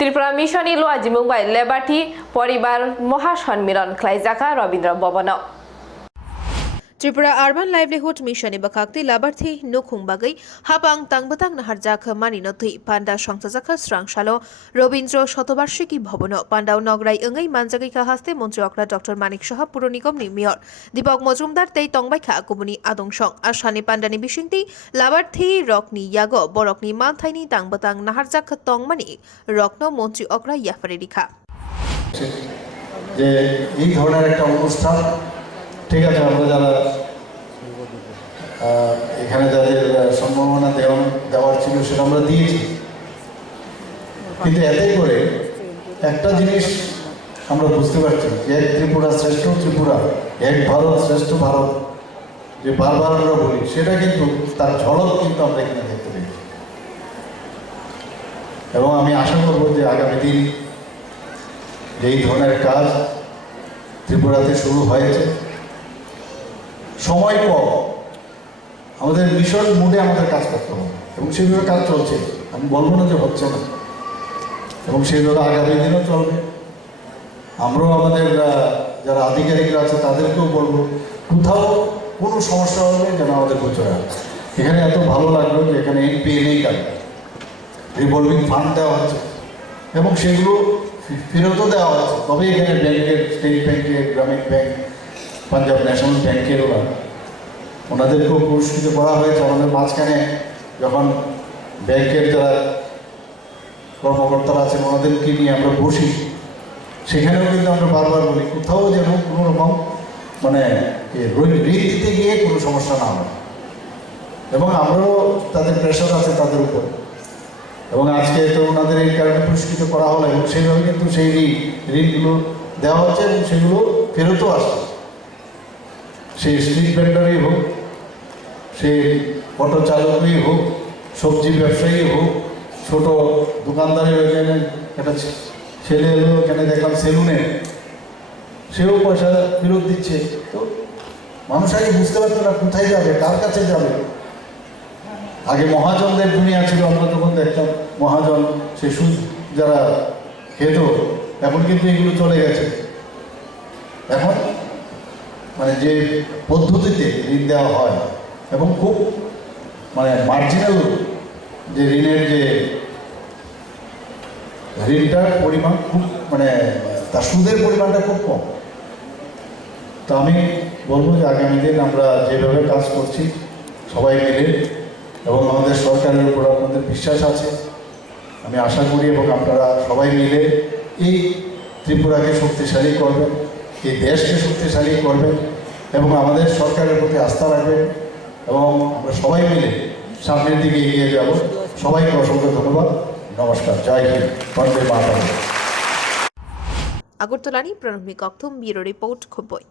Tripura mission Elo আজি মুম্বাই লেবাটি পরিবার মহাসম্মিলন খ্লাইজাকা রবীন্দ্র ভবন Tripura Urban Livelihood Mission bukhaktui labarthi nukhung bagai haphang tangbutang naharjak manuno panda songchajakha srangshalo Robindro শতবার্ষিকী ভবন পান্ডাও নগরাই ওঙ্গাই মানজাগৈ হাস্তে মন্ত্রী অকরা doctor Manik Saha পুর নিগম নি মেয়র দীপক মজুমদার তেই তংবাইখা কুমনি আদংসং আসানি পান্ডানি বিশিংতি লাবার্থি রকনি ইয়াগ বরকনি মানথাইনি tangbutang naharjak তংমানি রকন মন্ত্রী অকরা ইয়াফারে রিখা যে এই ধরনের একটা অনুষ্ঠান ঠিক আছে আমরা যারা এখানে যাদের সম্ভাবনা দেওয়ার ছিল সেটা আমরা দিয়েছি কিন্তু এতে করে একটা জিনিস আমরা বুঝতে পারছি যে এক ত্রিপুরা শ্রেষ্ঠ ত্রিপুরা এক ভারত শ্রেষ্ঠ ভারত যে বারবার আমরা বলি সেটা কিন্তু তার ঝলক কিন্তু আমরা এখানে দেখতে পেয়েছি এবং আমি আশা করব যে আগামী দিন যে এই ধরনের কাজ ত্রিপুরাতে শুরু হয়েছে সময় কম আমাদের মিশন মুডে আমাদের কাজ করতে হবে এবং সেইভাবে কাজ চলছে আমি বলবো না যে হচ্ছে না এবং সেইভাবে আগামী দিনও চলবে আমরাও আমাদের যারা আধিকারিকরা আছে তাদেরকেও বলবো কোথাও কোনো সমস্যা হলে যেন আমাদের গোচরে আসে এখানে এত ভালো লাগলো যে এখানে এনপিএনএই কাজ রিভলভিং ফান্ড দেওয়া হচ্ছে এবং সেগুলো ফেরতও দেওয়া হচ্ছে তবে এখানে ব্যাংকের স্টেট ব্যাংকের গ্রামীণ ব্যাংক পাঞ্জাব ন্যাশনাল ব্যাংকের ওনাদেরকেও পুরস্কৃত করা হয়েছে আমাদের মাঝখানে যখন ব্যাংকের যারা কর্মকর্তারা আছেন ওনাদেরকে নিয়ে আমরা বসি সেখানেও কিন্তু আমরা বারবার বলি কোথাও যেন কোনো রকম মানে ঋণ দিতে গিয়ে কোনো সমস্যা না হয় এবং আমরাও তাদের প্রেশার আছে তাদের উপর এবং আজকে তো ওনাদের এই কারণে পুরস্কৃত করা হলো এবং সেইভাবে কিন্তু সেই ঋণগুলো দেওয়া হচ্ছে এবং সেগুলো ফেরতও আসছে সেই স্ট্রিট ভেন্ডারই হোক সে অটো চালকই হোক সবজি ব্যবসায়ী হোক ছোট দোকানদারের ওইখানে একটা ছেলে এলো এখানে দেখলাম সেলুনে সেও পয়সা ফেরত দিচ্ছে তো মানুষ আগে বুঝতে পারতো না কোথায় যাবে কার কাছে যাবে আগে মহাজনদের দুনিয়া ছিল আমরা তখন দেখতাম মহাজন সে সুদ যারা খেত এখন কিন্তু এগুলো চলে গেছে এখন মানে যে পদ্ধতিতে ঋণ দেওয়া হয় এবং খুব মানে মার্জিনাল যে ঋণের যে ঋণটার পরিমাণ খুব মানে তার সুদের পরিমাণটা খুব কম তো আমি বলবো যে আগামী দিন আমরা যেভাবে কাজ করছি সবাই মিলে এবং আমাদের সরকারের উপর আপনাদের বিশ্বাস আছে আমি আশা করি এবং আপনারা সবাই মিলে এই ত্রিপুরাকে শক্তিশালী করবেন এই দেশকে শক্তিশালী করবেন এবং আমাদের সরকারের প্রতি আস্থা রাখবেন এবং আমরা সবাই মিলে সামনের দিকে এগিয়ে যাব সবাইকে অসংখ্য ধন্যবাদ নমস্কার জয় হিন্দ বন্দে মাতরম আগরতলানি প্রণব কক্থম ব্যুরো রিপোর্ট খুম্পুই।